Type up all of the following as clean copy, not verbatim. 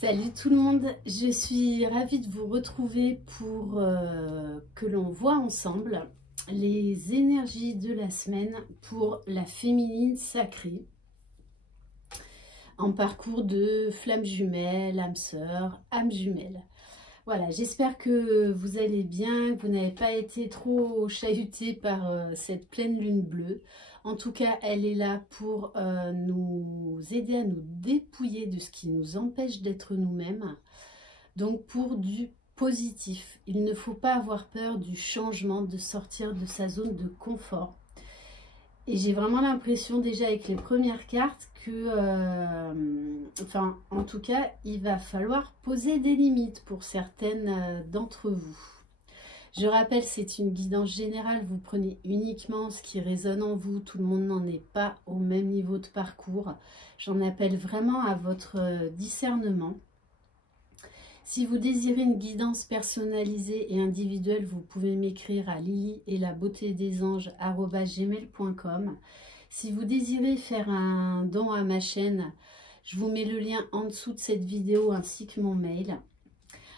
Salut tout le monde, je suis ravie de vous retrouver pour que l'on voit ensemble les énergies de la semaine pour la féminine sacrée en parcours de flamme jumelle, âme sœur, âme jumelle. Voilà, j'espère que vous allez bien, que vous n'avez pas été trop chahuté par cette pleine lune bleue. En tout cas, elle est là pour nous aider à nous dépouiller de ce qui nous empêche d'être nous-mêmes. Donc pour du positif, il ne faut pas avoir peur du changement, de sortir de sa zone de confort. Et j'ai vraiment l'impression déjà avec les premières cartes que, enfin en tout cas, il va falloir poser des limites pour certaines d'entre vous. Je rappelle, c'est une guidance générale, vous prenez uniquement ce qui résonne en vous, tout le monde n'en est pas au même niveau de parcours. J'en appelle vraiment à votre discernement. Si vous désirez une guidance personnalisée et individuelle, vous pouvez m'écrire à lily-et-la-beauté-des-anges@gmail.com. Si vous désirez faire un don à ma chaîne, je vous mets le lien en dessous de cette vidéo ainsi que mon mail.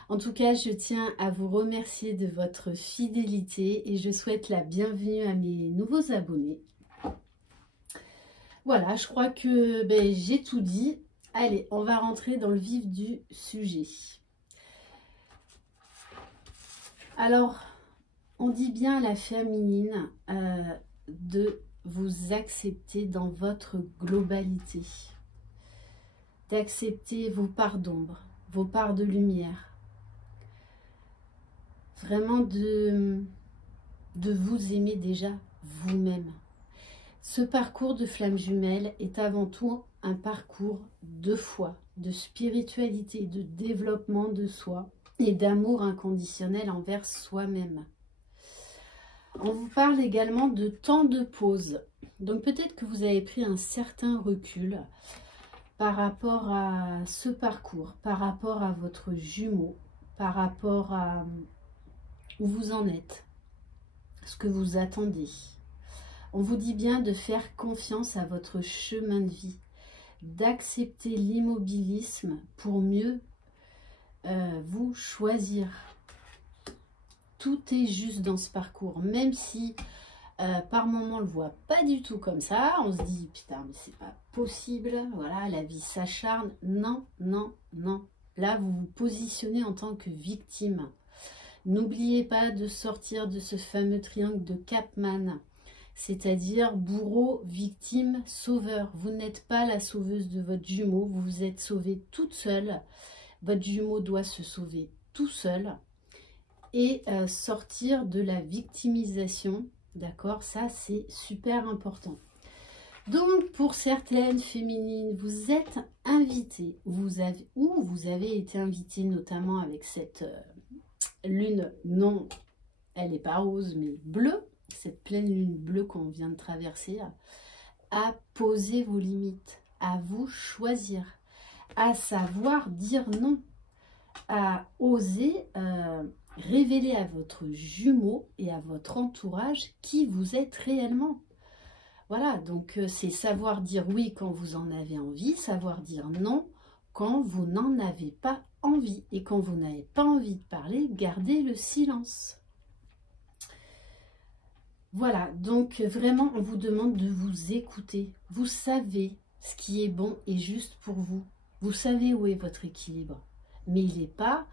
En tout cas, je tiens à vous remercier de votre fidélité et je souhaite la bienvenue à mes nouveaux abonnés. Voilà, je crois que j'ai tout dit. Allez, on va rentrer dans le vif du sujet. Alors, on dit bien à la féminine de vous accepter dans votre globalité, d'accepter vos parts d'ombre, vos parts de lumière, vraiment de vous aimer déjà vous-même. Ce parcours de flamme jumelle est avant tout un parcours de foi, de spiritualité, de développement de soi et d'amour inconditionnel envers soi-même. On vous parle également de temps de pause. Donc peut-être que vous avez pris un certain recul par rapport à ce parcours, par rapport à votre jumeau, par rapport à où vous en êtes, ce que vous attendez. On vous dit bien de faire confiance à votre chemin de vie, d'accepter l'immobilisme pour mieux vous choisir. Tout est juste dans ce parcours, même si par moment on le voit pas du tout comme ça, on se dit putain mais c'est pas possible, voilà la vie s'acharne. Non, non, non, là vous vous positionnez en tant que victime. N'oubliez pas de sortir de ce fameux triangle de Capman, c'est-à-dire bourreau, victime, sauveur. Vous n'êtes pas la sauveuse de votre jumeau, vous vous êtes sauvée toute seule. Votre jumeau doit se sauver tout seul et sortir de la victimisation, d'accord? Ça, c'est super important. Donc, pour certaines féminines, vous êtes invitées, vous avez été invitée, notamment avec cette lune, non, elle n'est pas rose, mais bleue, cette pleine lune bleue qu'on vient de traverser, à poser vos limites, à vous choisir, à savoir dire non, à oser révéler à votre jumeau et à votre entourage qui vous êtes réellement. Voilà, donc c'est savoir dire oui quand vous en avez envie, savoir dire non quand vous n'en avez pas envie. Et quand vous n'avez pas envie de parler, gardez le silence. Voilà, donc vraiment on vous demande de vous écouter. Vous savez ce qui est bon et juste pour vous. Vous savez où est votre équilibre, mais il n'est pas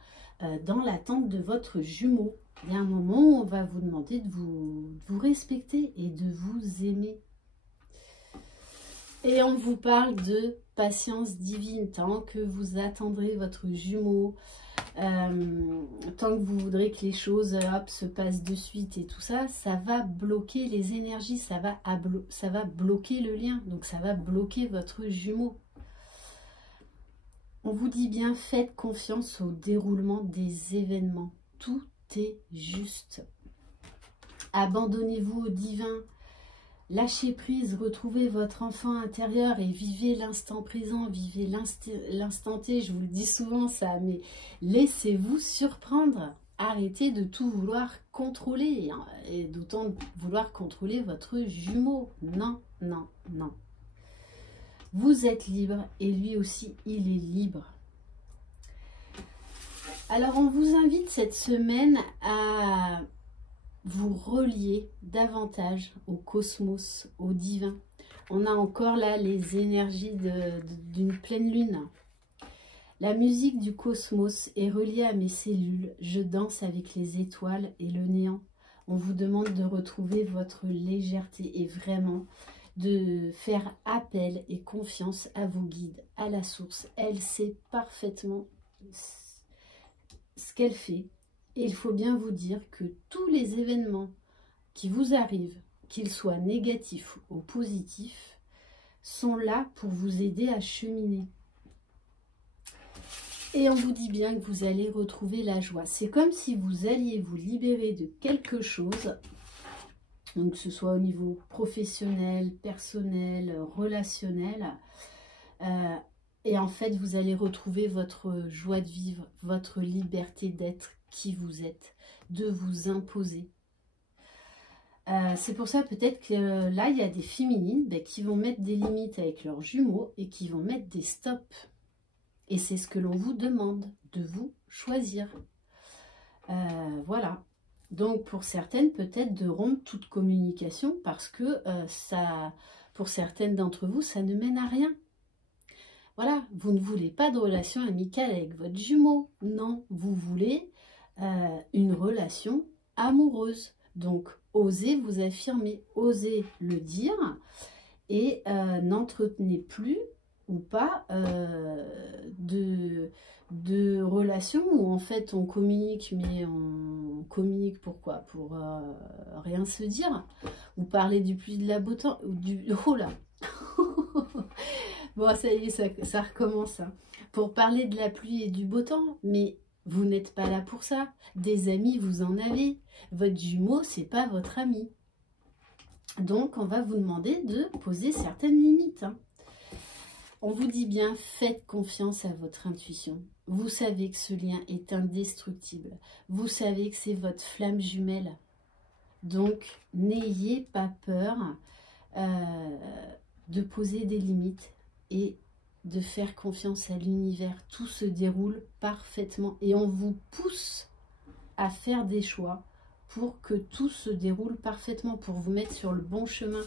dans l'attente de votre jumeau. Il y a un moment où on va vous demander de vous respecter et de vous aimer. Et on vous parle de patience divine. Tant que vous attendrez votre jumeau, tant que vous voudrez que les choses hop, se passent de suite et tout ça, ça va bloquer les énergies, ça va bloquer le lien, donc ça va bloquer votre jumeau. On vous dit bien, faites confiance au déroulement des événements. Tout est juste. Abandonnez-vous au divin. Lâchez prise, retrouvez votre enfant intérieur et vivez l'instant présent, vivez l'instant T. Je vous le dis souvent ça, mais laissez-vous surprendre. Arrêtez de tout vouloir contrôler et d'autant vouloir contrôler votre jumeau. Non, non, non. Vous êtes libre et lui aussi, il est libre. Alors, on vous invite cette semaine à vous relier davantage au cosmos, au divin. On a encore là les énergies d'une pleine lune. La musique du cosmos est reliée à mes cellules. Je danse avec les étoiles et le néant. On vous demande de retrouver votre légèreté et vraiment de faire appel et confiance à vos guides, à la source. Elle sait parfaitement ce qu'elle fait. Et il faut bien vous dire que tous les événements qui vous arrivent, qu'ils soient négatifs ou positifs, sont là pour vous aider à cheminer. Et on vous dit bien que vous allez retrouver la joie. C'est comme si vous alliez vous libérer de quelque chose, donc que ce soit au niveau professionnel, personnel, relationnel. Et en fait, vous allez retrouver votre joie de vivre, votre liberté d'être qui vous êtes, de vous imposer. C'est pour ça peut-être que là, il y a des féminines qui vont mettre des limites avec leurs jumeaux et qui vont mettre des stops. Et c'est ce que l'on vous demande, de vous choisir. Voilà. Donc, pour certaines, peut-être de rompre toute communication parce que ça, pour certaines d'entre vous, ça ne mène à rien. Voilà, vous ne voulez pas de relation amicale avec votre jumeau. Non, vous voulez une relation amoureuse. Donc, osez vous affirmer, osez le dire et n'entretenez plus ou pas de relations où en fait on communique, mais on communique pourquoi? Pour rien se dire, ou parler du pluie de la beau temps, ou du... Oh là. Bon, ça y est, ça recommence. Hein. Pour parler de la pluie et du beau temps, mais vous n'êtes pas là pour ça. Des amis, vous en avez. Votre jumeau, c'est pas votre ami. Donc, on va vous demander de poser certaines limites. Hein. On vous dit bien, faites confiance à votre intuition. Vous savez que ce lien est indestructible. Vous savez que c'est votre flamme jumelle. Donc, n'ayez pas peur de poser des limites et de faire confiance à l'univers. Tout se déroule parfaitement et on vous pousse à faire des choix pour que tout se déroule parfaitement, pour vous mettre sur le bon chemin.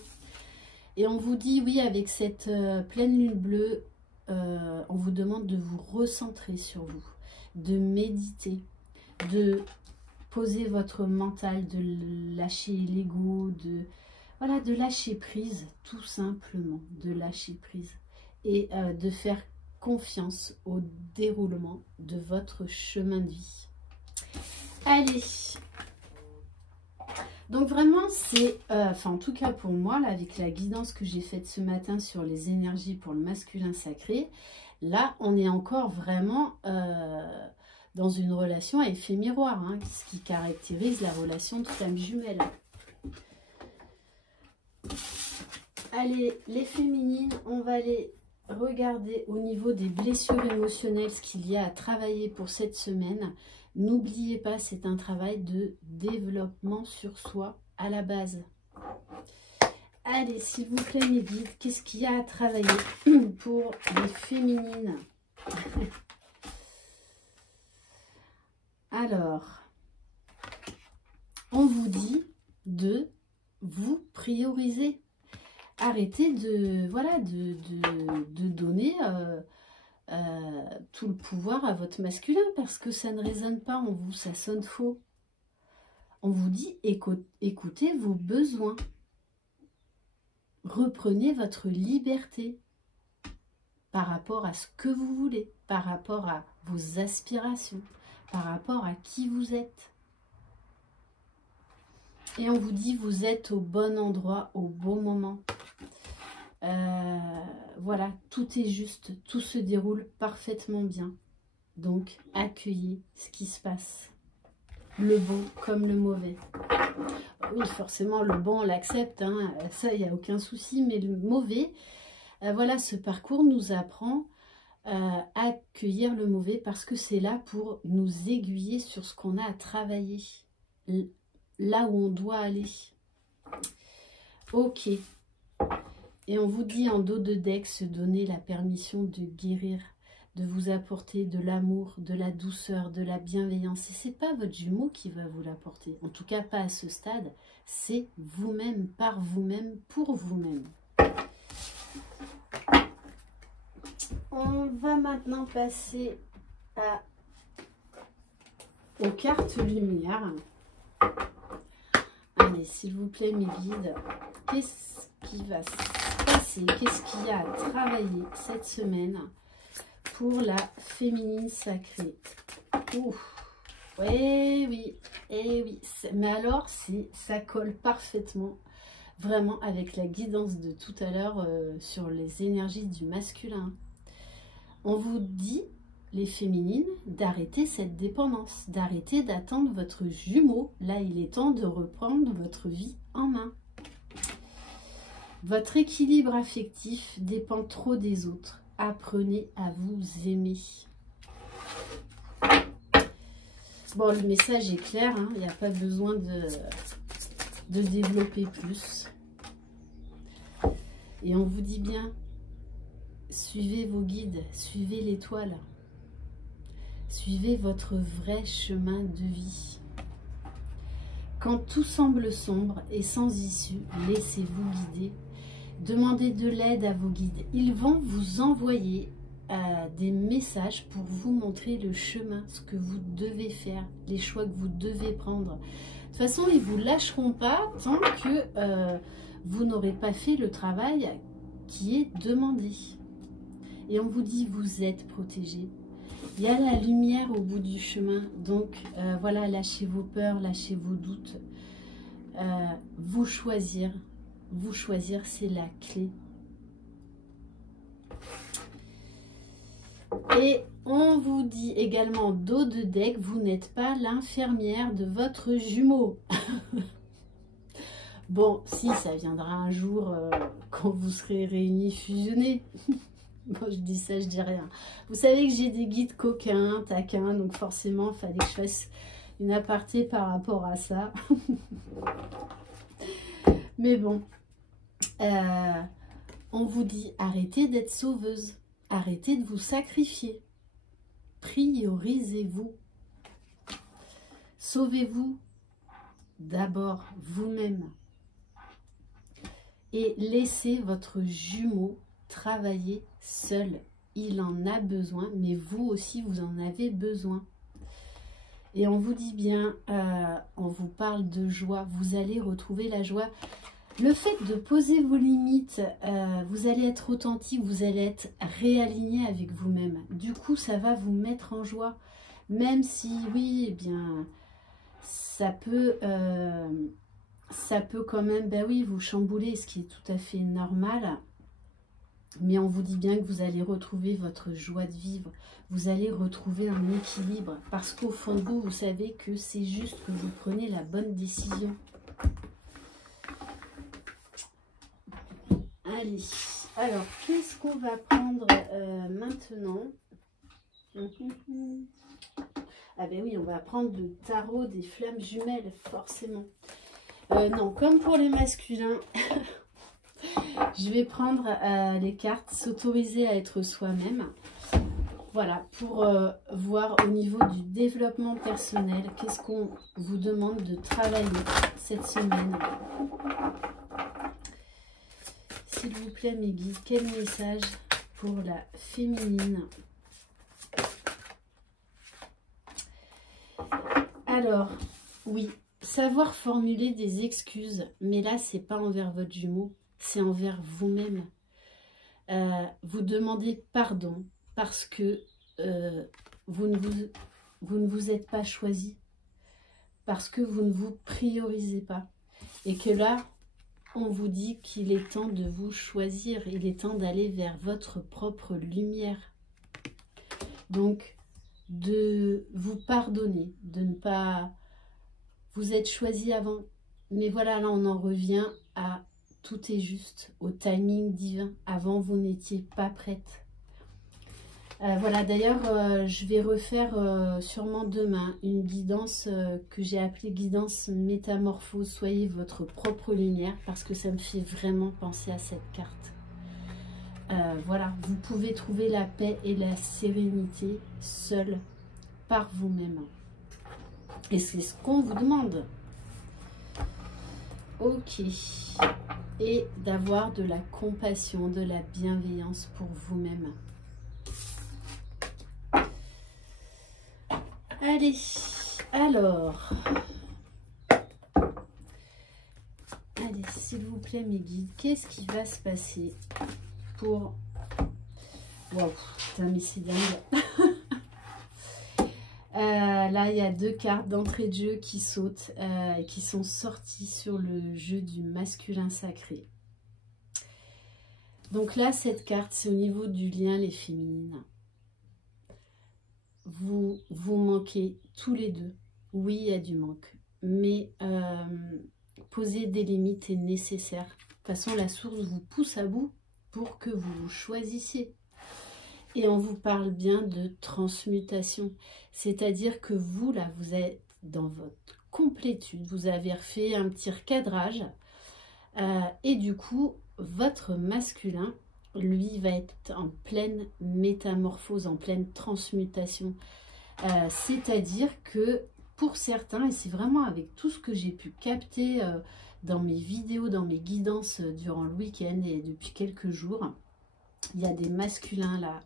Et on vous dit, oui, avec cette pleine lune bleue, on vous demande de vous recentrer sur vous, de méditer, de poser votre mental, de lâcher l'ego, voilà, de lâcher prise, tout simplement, de lâcher prise. Et de faire confiance au déroulement de votre chemin de vie. Allez! Donc vraiment, c'est, enfin en tout cas pour moi, là, avec la guidance que j'ai faite ce matin sur les énergies pour le masculin sacré, là, on est encore vraiment dans une relation à effet miroir, hein, ce qui caractérise la relation de flamme jumelle. Allez, les féminines, on va aller regarder au niveau des blessures émotionnelles ce qu'il y a à travailler pour cette semaine. N'oubliez pas, c'est un travail de développement sur soi à la base. Allez, s'il vous plaît, mes guides, qu'est-ce qu'il y a à travailler pour les féminines? Alors, on vous dit de vous prioriser. Arrêtez de, voilà, de donner tout le pouvoir à votre masculin parce que ça ne résonne pas en vous, ça sonne faux. On vous dit écoutez vos besoins. Reprenez votre liberté par rapport à ce que vous voulez, par rapport à vos aspirations, par rapport à qui vous êtes. Et on vous dit, vous êtes au bon endroit, au bon moment. Voilà, tout est juste, tout se déroule parfaitement bien. Donc, accueillez ce qui se passe. Le bon comme le mauvais. Oui, forcément, le bon, on l'accepte, hein, ça, il n'y a aucun souci. Mais le mauvais, voilà, ce parcours nous apprend à accueillir le mauvais parce que c'est là pour nous aiguiller sur ce qu'on a à travailler. Là où on doit aller. Ok. Et on vous dit en dos de deck se donner la permission de guérir, de vous apporter de l'amour, de la douceur, de la bienveillance. Et c'est pas votre jumeau qui va vous l'apporter. En tout cas, pas à ce stade. C'est vous-même, par vous-même, pour vous-même. On va maintenant passer aux cartes lumière. Allez, s'il vous plaît, mes guides, qu'est-ce qui va se passer? Qu'est-ce qu'il y a à travailler cette semaine pour la féminine sacrée? Ouh, oui, oui, et oui. Mais alors, ça colle parfaitement, vraiment, avec la guidance de tout à l'heure sur les énergies du masculin. On vous dit, les féminines, d'arrêter cette dépendance, d'arrêter d'attendre votre jumeau. Là, il est temps de reprendre votre vie en main. Votre équilibre affectif dépend trop des autres. Apprenez à vous aimer. Bon, le message est clair, hein, il n'y a pas besoin de développer plus. Et on vous dit bien, suivez vos guides, suivez l'étoile. Suivez votre vrai chemin de vie. Quand tout semble sombre et sans issue, laissez-vous guider. Demandez de l'aide à vos guides. Ils vont vous envoyer des messages pour vous montrer le chemin, ce que vous devez faire, les choix que vous devez prendre. De toute façon, ils ne vous lâcheront pas tant que vous n'aurez pas fait le travail qui est demandé. Et on vous dit, vous êtes protégés. Il y a la lumière au bout du chemin. Donc, voilà, lâchez vos peurs, lâchez vos doutes. Vous choisir, c'est la clé. Et on vous dit également, dos de deck, vous n'êtes pas l'infirmière de votre jumeau. Bon, si, ça viendra un jour quand vous serez réunis, fusionnés. Quand je dis ça, je dis rien. Vous savez que j'ai des guides coquins, taquins, donc forcément, il fallait que je fasse une aparté par rapport à ça. Mais bon, on vous dit, arrêtez d'être sauveuse, arrêtez de vous sacrifier, priorisez-vous, sauvez-vous d'abord vous-même et laissez votre jumeau travailler seul. Il en a besoin, mais vous aussi, vous en avez besoin. Et on vous dit bien, on vous parle de joie, vous allez retrouver la joie. Le fait de poser vos limites, vous allez être authentique, vous allez être réaligné avec vous-même. Du coup, ça va vous mettre en joie. Même si, oui, eh bien, ça peut quand même, ben oui, vous chambouler, ce qui est tout à fait normal. Mais on vous dit bien que vous allez retrouver votre joie de vivre. Vous allez retrouver un équilibre. Parce qu'au fond de vous, vous savez que c'est juste que vous prenez la bonne décision. Allez, alors, qu'est-ce qu'on va prendre maintenant? Ah ben oui, on va prendre le tarot des flammes jumelles, forcément. Non, comme pour les masculins... Je vais prendre les cartes, s'autoriser à être soi-même. Voilà, pour voir au niveau du développement personnel, qu'est-ce qu'on vous demande de travailler cette semaine. S'il vous plaît, mes guides, quel message pour la féminine? Alors, oui, savoir formuler des excuses, mais là, c'est pas envers votre jumeau. C'est envers vous-même. Vous demandez pardon parce que vous ne vous êtes pas choisi, parce que vous ne vous priorisez pas. Et que là, on vous dit qu'il est temps de vous choisir, il est temps d'aller vers votre propre lumière. Donc, de vous pardonner, de ne pas vous être choisi avant. Mais voilà, là, on en revient à... Tout est juste, au timing divin. Avant, vous n'étiez pas prête. Voilà, d'ailleurs, je vais refaire sûrement demain une guidance que j'ai appelée guidance métamorphose. Soyez votre propre lumière, parce que ça me fait vraiment penser à cette carte. voilà, vous pouvez trouver la paix et la sérénité seul par vous-même. Et c'est ce qu'on vous demande. Ok. Et d'avoir de la compassion, de la bienveillance pour vous-même. Allez, alors. Allez, s'il vous plaît, mes guides, qu'est-ce qui va se passer pour... Waouh, putain, mais c'est dingue. Là, il y a 2 cartes d'entrée de jeu qui sautent, qui sont sorties sur le jeu du masculin sacré. Donc là, cette carte, c'est au niveau du lien, les féminines. Vous manquez tous les deux. Oui, il y a du manque. Mais poser des limites est nécessaire. De toute façon, la source vous pousse à bout pour que vous choisissiez. Et on vous parle bien de transmutation. C'est-à-dire que vous, là, vous êtes dans votre complétude. Vous avez refait un petit recadrage. Et du coup, votre masculin, lui, va être en pleine métamorphose, en pleine transmutation. C'est-à-dire que pour certains, et c'est vraiment avec tout ce que j'ai pu capter dans mes vidéos, dans mes guidances durant le week-end et depuis quelques jours, il y a des masculins là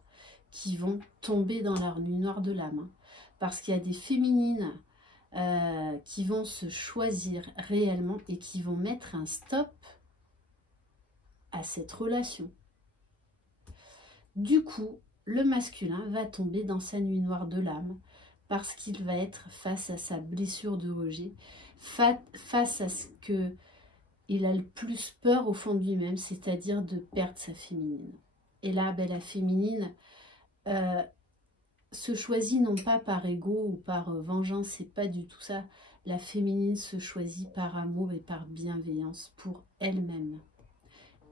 qui vont tomber dans leur nuit noire de l'âme. Hein, parce qu'il y a des féminines qui vont se choisir réellement et qui vont mettre un stop à cette relation. Du coup, le masculin va tomber dans sa nuit noire de l'âme parce qu'il va être face à sa blessure de rejet, face à ce que il a le plus peur au fond de lui-même, c'est-à-dire de perdre sa féminine. Et là, ben, la féminine se choisit non pas par ego ou par vengeance, c'est pas du tout ça. La féminine se choisit par amour et par bienveillance pour elle-même.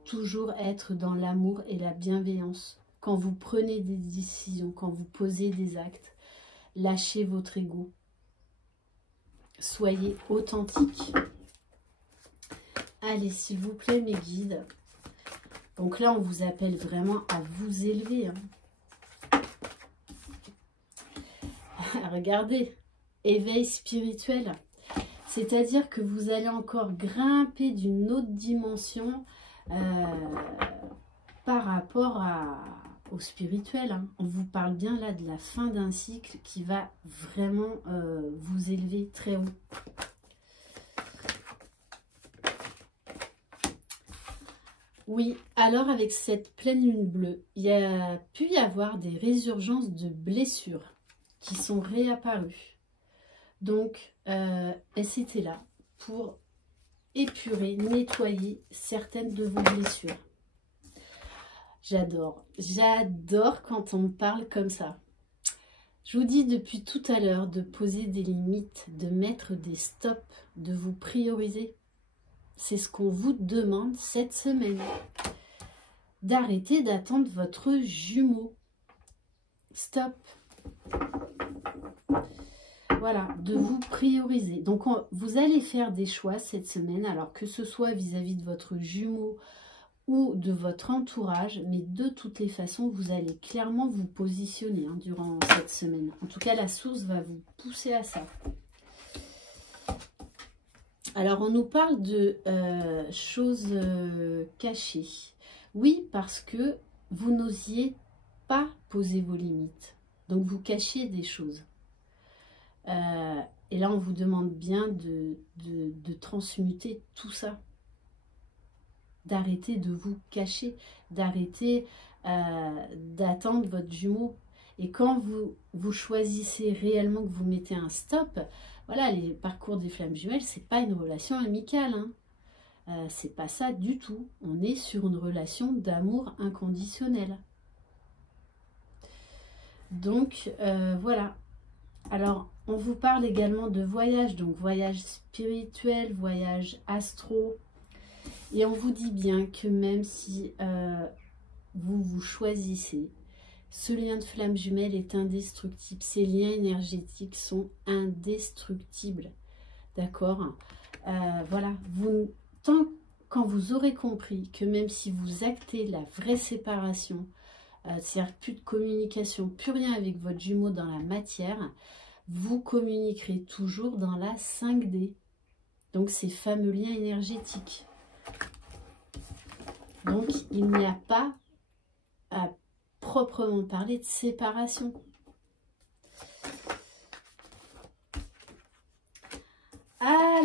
Toujours être dans l'amour et la bienveillance. Quand vous prenez des décisions, quand vous posez des actes, lâchez votre ego. Soyez authentique. Allez, s'il vous plaît, mes guides. Donc là, on vous appelle vraiment à vous élever. Hein. Regardez, éveil spirituel. C'est-à-dire que vous allez encore grimper d'une autre dimension par rapport au spirituel. Hein. On vous parle bien là de la fin d'un cycle qui va vraiment vous élever très haut. Oui, alors avec cette pleine lune bleue, il y a pu y avoir des résurgences de blessures qui sont réapparues. Donc, c'était là pour épurer, nettoyer certaines de vos blessures. J'adore quand on me parle comme ça. Je vous dis depuis tout à l'heure de poser des limites, de mettre des stops, de vous prioriser. C'est ce qu'on vous demande cette semaine. D'arrêter d'attendre votre jumeau. Stop. Voilà, de vous prioriser. Donc, vous allez faire des choix cette semaine, alors que ce soit vis-à-vis de votre jumeau ou de votre entourage, mais de toutes les façons, vous allez clairement vous positionner hein, durant cette semaine. En tout cas, la source va vous pousser à ça. Alors, on nous parle de choses cachées. Oui, parce que vous n'osiez pas poser vos limites. Donc, vous cachiez des choses. Et là, on vous demande bien de transmuter tout ça. D'arrêter de vous cacher, d'arrêter d'attendre votre jumeau. Et quand vous choisissez réellement que vous mettez un stop, voilà, les parcours des flammes jumelles, c'est pas une relation amicale. Hein. C'est pas ça du tout. On est sur une relation d'amour inconditionnel. Donc, voilà. Alors, on vous parle également de voyage, donc voyage spirituel, voyage astro. Et on vous dit bien que même si vous choisissez, ce lien de flamme jumelle est indestructible. Ces liens énergétiques sont indestructibles. D'accord. Voilà. quand vous aurez compris que même si vous actez la vraie séparation, c'est-à-dire plus de communication, plus rien avec votre jumeau dans la matière, vous communiquerez toujours dans la 5D. Donc ces fameux liens énergétiques. Donc il n'y a pas à proprement parler de séparation.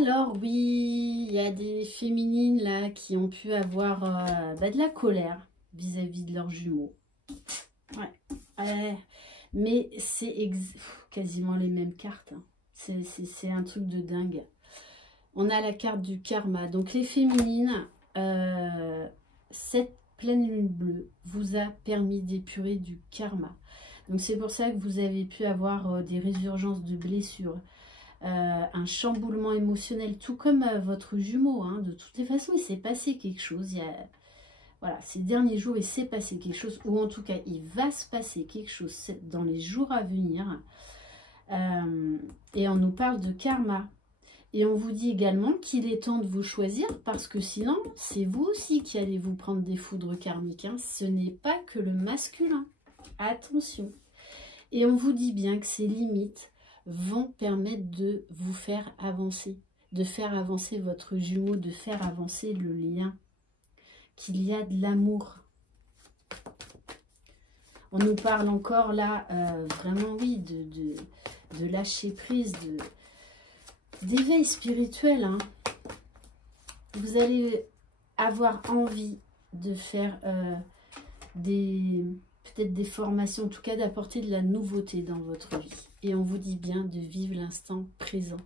Alors oui, il y a des féminines là qui ont pu avoir de la colère vis-à-vis de leurs jumeaux. Ouais. Mais c'est quasiment les mêmes cartes. Hein. C'est un truc de dingue. On a la carte du karma. Donc les féminines, cette pleine lune bleue vous a permis d'épurer du karma. Donc c'est pour ça que vous avez pu avoir des résurgences de blessures. Un chamboulement émotionnel, tout comme votre jumeau. Hein. De toutes les façons, il s'est passé quelque chose. Voilà, ces derniers jours, il s'est passé quelque chose, ou en tout cas, il va se passer quelque chose dans les jours à venir. Et on nous parle de karma. Et on vous dit également qu'il est temps de vous choisir, parce que sinon, c'est vous aussi qui allez vous prendre des foudres karmiques. Hein. Ce n'est pas que le masculin. Attention. Et on vous dit bien que ces limites vont permettre de vous faire avancer, de faire avancer votre jumeau, de faire avancer le lien, qu'il y a de l'amour. On nous parle encore là, vraiment oui, de lâcher prise, d'éveil spirituel. Hein. Vous allez avoir envie de faire peut-être des formations, en tout cas d'apporter de la nouveauté dans votre vie. Et on vous dit bien de vivre l'instant présent,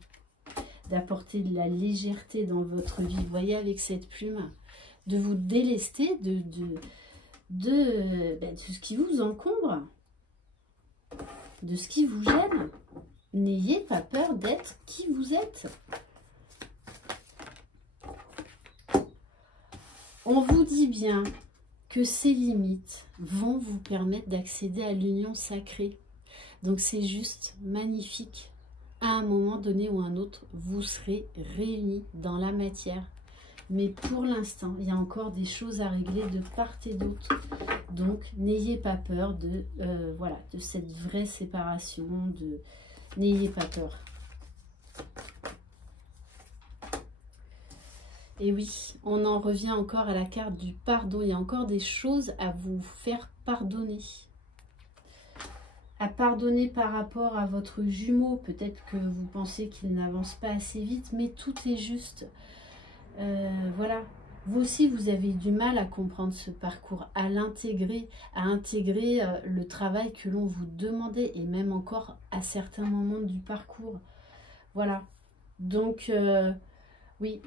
d'apporter de la légèreté dans votre vie. Vous voyez, avec cette plume, de vous délester de ce qui vous encombre, de ce qui vous gêne. N'ayez pas peur d'être qui vous êtes. On vous dit bien que ces limites vont vous permettre d'accéder à l'union sacrée. Donc c'est juste magnifique. À un moment donné ou un autre, vous serez réunis dans la matière. Mais pour l'instant, il y a encore des choses à régler de part et d'autre. Donc n'ayez pas peur de cette vraie séparation. N'ayez pas peur. Et oui, on en revient encore à la carte du pardon. Il y a encore des choses à vous faire pardonner. À pardonner par rapport à votre jumeau. Peut-être que vous pensez qu'il n'avance pas assez vite, mais tout est juste. Voilà. Vous aussi, vous avez du mal à comprendre ce parcours, à l'intégrer, à intégrer le travail que l'on vous demandait, et même encore à certains moments du parcours. Voilà. Donc, oui,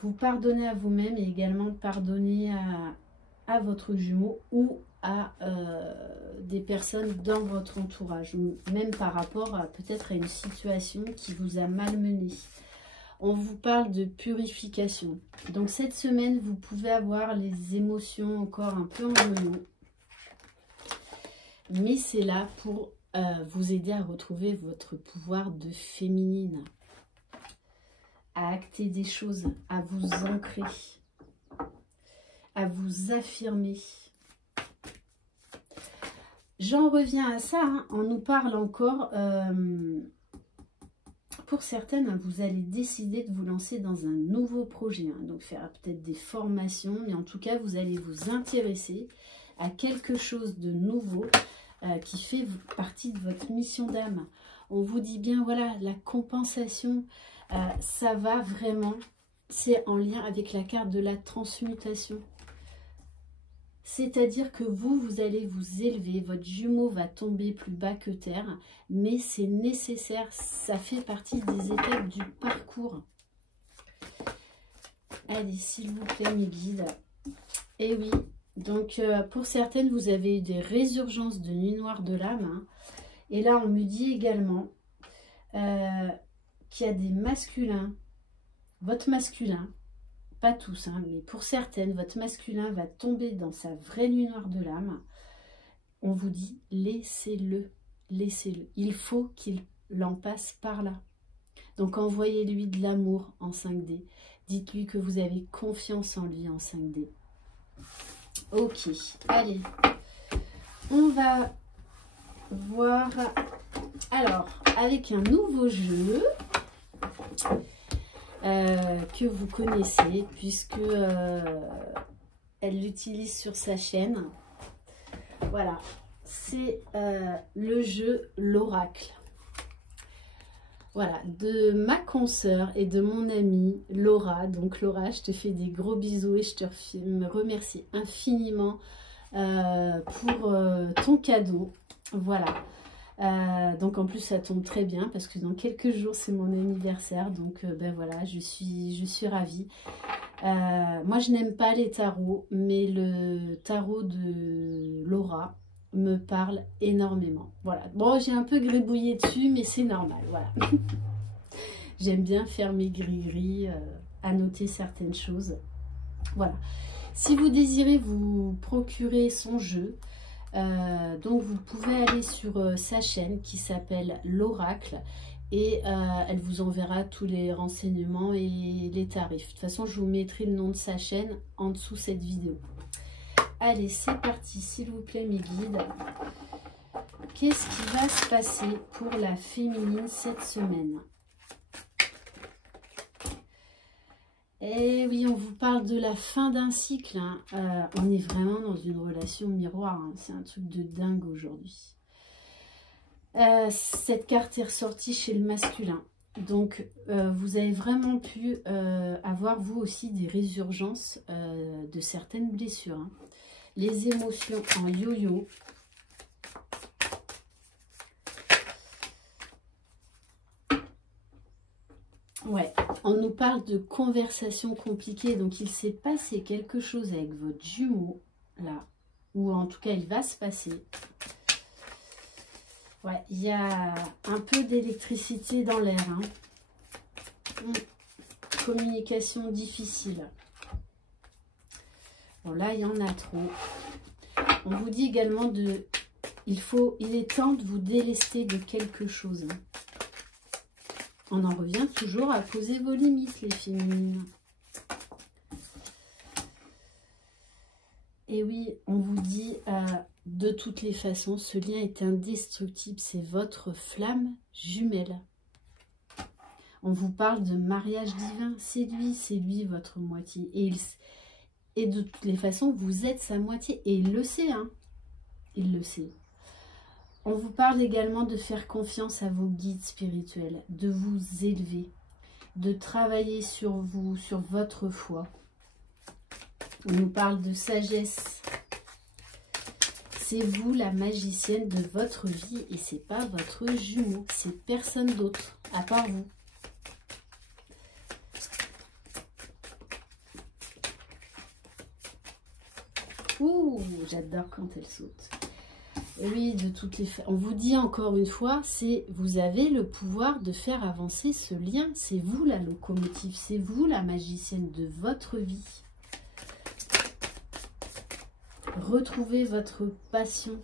vous pardonnez à vous-même et également pardonner à votre jumeau ou à des personnes dans votre entourage, ou même par rapport à peut-être à une situation qui vous a malmené. On vous parle de purification. Donc cette semaine, vous pouvez avoir les émotions encore un peu en yo-yo. Mais c'est là pour vous aider à retrouver votre pouvoir de féminine. À acter des choses, à vous ancrer, à vous affirmer. J'en reviens à ça, hein. On nous parle encore... pour certaines, vous allez décider de vous lancer dans un nouveau projet, hein, donc faire peut-être des formations, mais en tout cas, vous allez vous intéresser à quelque chose de nouveau qui fait partie de votre mission d'âme. On vous dit bien, voilà, la compensation, ça va vraiment, c'est en lien avec la carte de la transmutation. C'est-à-dire que vous allez vous élever, votre jumeau va tomber plus bas que terre, mais c'est nécessaire, ça fait partie des étapes du parcours. Allez, s'il vous plaît, mes guides. Et oui, donc pour certaines, vous avez eu des résurgences de nuit noire de l'âme. Hein. Et là, on me dit également qu'il y a des masculins, votre masculin, pas tous, hein, mais pour certaines, votre masculin va tomber dans sa vraie nuit noire de l'âme. On vous dit, laissez-le, laissez-le. Il faut qu'il en passe par là. Donc, envoyez-lui de l'amour en 5D. Dites-lui que vous avez confiance en lui en 5D. Ok, allez. On va voir... Alors, avec un nouveau jeu que vous connaissez, puisque elle l'utilise sur sa chaîne. Voilà, c'est le jeu L'Oracle. Voilà, de ma consoeur et de mon amie Laura. Donc Laura, je te fais des gros bisous et je te remercie infiniment pour ton cadeau. Voilà. Donc en plus ça tombe très bien parce que dans quelques jours c'est mon anniversaire. Donc ben voilà, je suis ravie. Moi je n'aime pas les tarots, mais le tarot de Laura me parle énormément. Voilà. Bon, j'ai un peu gribouillé dessus, mais c'est normal. Voilà. J'aime bien faire mes gris-gris, annoter certaines choses. Voilà. Si vous désirez vous procurer son jeu, donc vous pouvez aller sur sa chaîne qui s'appelle L'Oracle et elle vous enverra tous les renseignements et les tarifs. De toute façon, je vous mettrai le nom de sa chaîne en dessous de cette vidéo. Allez, c'est parti, s'il vous plaît, mes guides. Qu'est-ce qui va se passer pour la féminine cette semaine? Eh oui, on vous parle de la fin d'un cycle. Hein. On est vraiment dans une relation miroir. Hein. C'est un truc de dingue aujourd'hui. Cette carte est ressortie chez le masculin. Donc, vous avez vraiment pu avoir, vous aussi, des résurgences de certaines blessures. Hein. Les émotions en yo-yo. Ouais, on nous parle de conversations compliquées. Donc, il s'est passé quelque chose avec votre jumeau, là. Ou en tout cas, il va se passer. Ouais, il y a un peu d'électricité dans l'air. Hein. Communication difficile. Bon, là, il y en a trop. On vous dit également de... Il est temps de vous délester de quelque chose. Hein. On en revient toujours à poser vos limites, les féminines. Et oui, on vous dit, de toutes les façons, ce lien est indestructible. C'est votre flamme jumelle. On vous parle de mariage divin. C'est lui votre moitié. Et de toutes les façons, vous êtes sa moitié. Et il le sait, hein. Il le sait. On vous parle également de faire confiance à vos guides spirituels, de vous élever, de travailler sur vous, sur votre foi. On nous parle de sagesse. C'est vous la magicienne de votre vie et c'est pas votre jumeau, c'est personne d'autre à part vous. Ouh, j'adore quand elle saute. Oui, de toutes les façons. On vous dit encore une fois, vous avez le pouvoir de faire avancer ce lien. C'est vous la locomotive, c'est vous la magicienne de votre vie. Retrouvez votre passion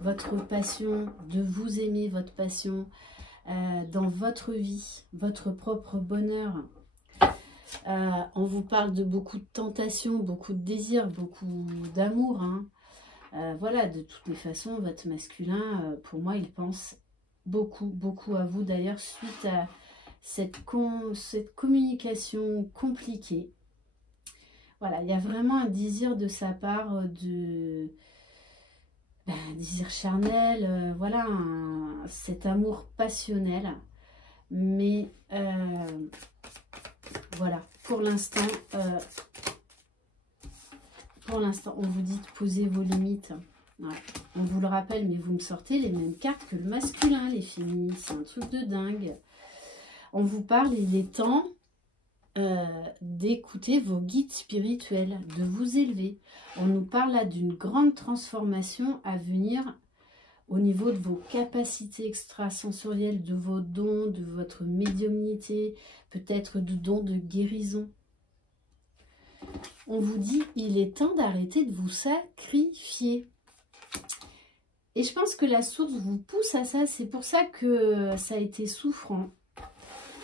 de vous aimer, votre passion dans votre vie, votre propre bonheur. On vous parle de beaucoup de tentations, beaucoup de désirs, beaucoup d'amour. Hein. Voilà, de toutes les façons, votre masculin, pour moi, il pense beaucoup à vous. D'ailleurs, suite à cette communication compliquée, voilà, il y a vraiment un désir de sa part, désir charnel, voilà, cet amour passionnel. Mais voilà, pour l'instant, on vous dit de poser vos limites. Ouais. On vous le rappelle, mais vous me sortez les mêmes cartes que le masculin, les féminines. C'est un truc de dingue. On vous parle, il est temps d'écouter vos guides spirituels, de vous élever. On nous parle là d'une grande transformation à venir au niveau de vos capacités extrasensorielles, de vos dons, de votre médiumnité, peut-être de dons de guérison. On vous dit, il est temps d'arrêter de vous sacrifier. Et je pense que la source vous pousse à ça. C'est pour ça que ça a été souffrant.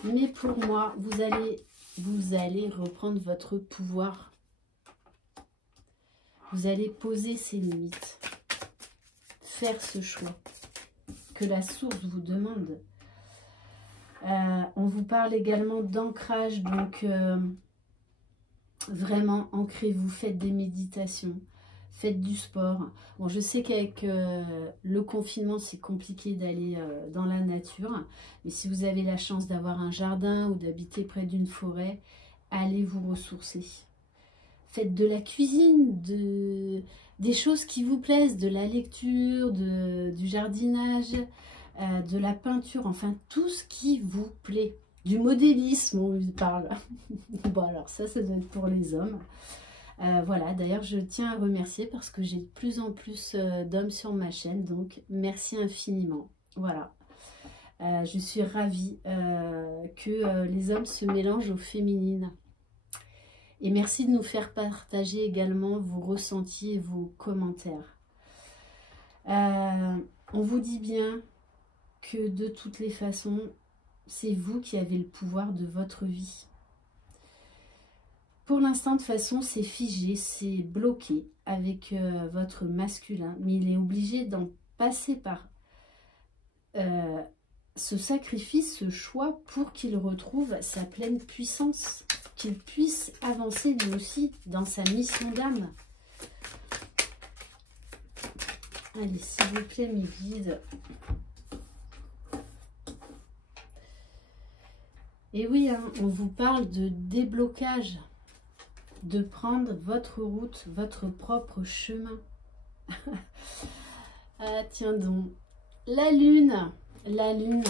Mais pour moi, vous allez vous allez reprendre votre pouvoir. Vous allez poser ces limites. Faire ce choix que la source vous demande. On vous parle également d'ancrage, donc vraiment ancrez-vous, faites des méditations, faites du sport. Bon, je sais qu'avec le confinement, c'est compliqué d'aller dans la nature, mais si vous avez la chance d'avoir un jardin ou d'habiter près d'une forêt, allez vous ressourcer. Faites de la cuisine, des choses qui vous plaisent, de la lecture, du jardinage, de la peinture, enfin tout ce qui vous plaît. Du modélisme, on lui parle. Bon, alors ça doit être pour les hommes. Voilà, d'ailleurs, je tiens à remercier parce que j'ai de plus en plus d'hommes sur ma chaîne, donc merci infiniment. Voilà, je suis ravie que les hommes se mélangent aux féminines. Et merci de nous faire partager également vos ressentis et vos commentaires. On vous dit bien que de toutes les façons, c'est vous qui avez le pouvoir de votre vie. Pour l'instant, de toute façon, c'est figé, c'est bloqué avec votre masculin. Mais il est obligé d'en passer par ce sacrifice, ce choix, pour qu'il retrouve sa pleine puissance. Qu'il puisse avancer lui aussi dans sa mission d'âme. Allez, s'il vous plaît, mes guides. Et oui, hein, on vous parle de déblocage, de prendre votre route, votre propre chemin. Ah, tiens donc, la lune, la lune.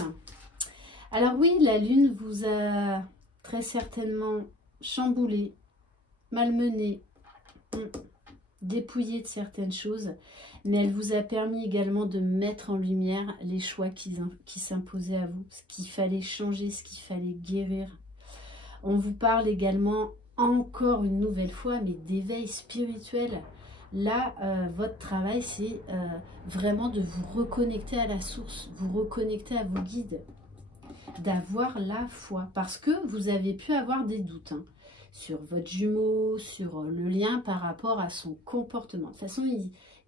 Alors oui, la lune vous a très certainement chamboulé, malmené, dépouillé de certaines choses, mais elle vous a permis également de mettre en lumière les choix qui s'imposaient à vous, ce qu'il fallait changer, ce qu'il fallait guérir. On vous parle également, encore une nouvelle fois, mais d'éveil spirituel. Là, votre travail, c'est vraiment de vous reconnecter à la source, vous reconnecter à vos guides, d'avoir la foi, parce que vous avez pu avoir des doutes, hein, sur votre jumeau, sur le lien par rapport à son comportement. De toute façon,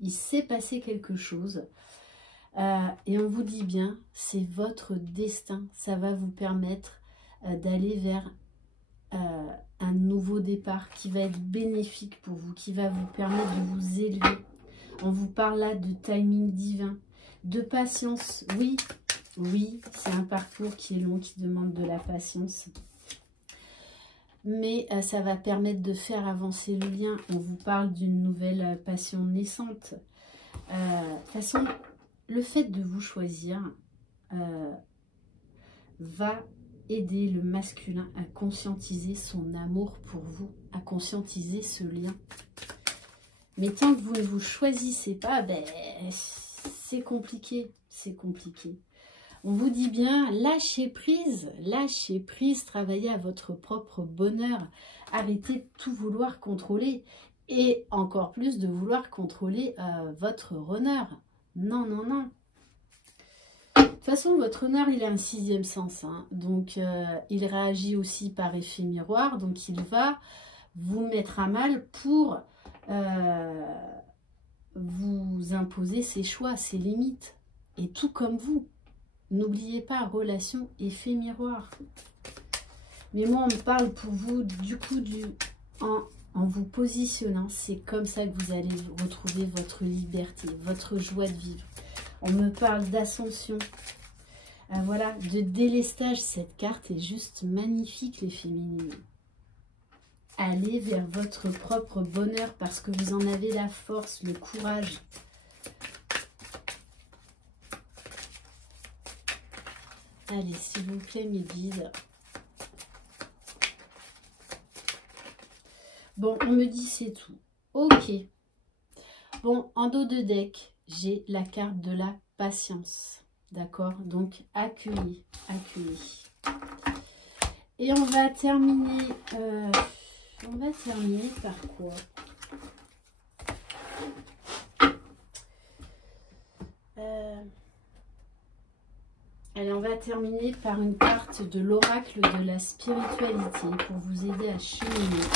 il s'est passé quelque chose. Et on vous dit bien, c'est votre destin. Ça va vous permettre d'aller vers un nouveau départ qui va être bénéfique pour vous, qui va vous permettre de vous élever. On vous parle là de timing divin, de patience. Oui, oui, c'est un parcours qui est long, qui demande de la patience. Mais ça va permettre de faire avancer le lien. On vous parle d'une nouvelle passion naissante. De toute façon, le fait de vous choisir va aider le masculin à conscientiser son amour pour vous, à conscientiser ce lien. Mais tant que vous ne vous choisissez pas, ben, c'est compliqué, c'est compliqué. On vous dit bien, lâchez prise, travaillez à votre propre bonheur. Arrêtez de tout vouloir contrôler et encore plus de vouloir contrôler votre honneur. Non, non, non. De toute façon, votre honneur, il a un sixième sens, hein. Donc il réagit aussi par effet miroir, donc il va vous mettre à mal pour vous imposer ses choix, ses limites, et tout comme vous. N'oubliez pas, relation, effet miroir. Mais moi, on me parle pour vous, du coup, en vous positionnant. C'est comme ça que vous allez retrouver votre liberté, votre joie de vivre. On me parle d'ascension. Voilà, de délestage. Cette carte est juste magnifique, les féminines. Allez vers votre propre bonheur parce que vous en avez la force, le courage. Allez, s'il vous plaît, mes guides. Bon, on me dit c'est tout. Ok. Bon, en dos de deck, j'ai la carte de la patience. D'accord? Donc, accueillez, accueillez. Et on va terminer... par quoi? Allez, on va terminer par une carte de l'oracle de la spiritualité pour vous aider à cheminer.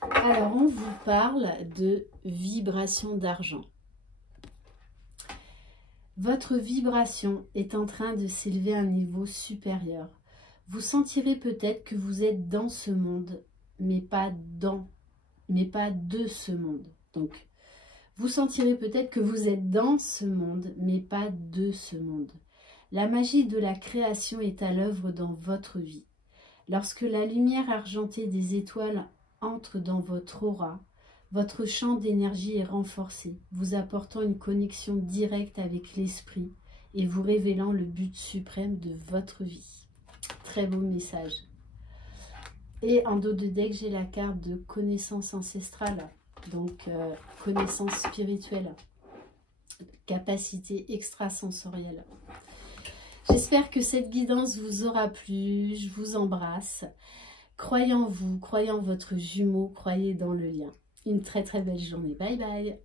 Alors, on vous parle de vibration d'argent. Votre vibration est en train de s'élever à un niveau supérieur. Vous sentirez peut-être que vous êtes dans ce monde, mais pas de ce monde. Donc, vous sentirez peut-être que vous êtes dans ce monde, mais pas de ce monde. La magie de la création est à l'œuvre dans votre vie. Lorsque la lumière argentée des étoiles entre dans votre aura, votre champ d'énergie est renforcé, vous apportant une connexion directe avec l'esprit et vous révélant le but suprême de votre vie. Très beau message. Et en dos de deck, j'ai la carte de connaissance ancestrale, donc connaissance spirituelle, capacité extrasensorielle. J'espère que cette guidance vous aura plu. Je vous embrasse. Croyez en vous, croyez en votre jumeau, croyez dans le lien. Une très très belle journée. Bye bye.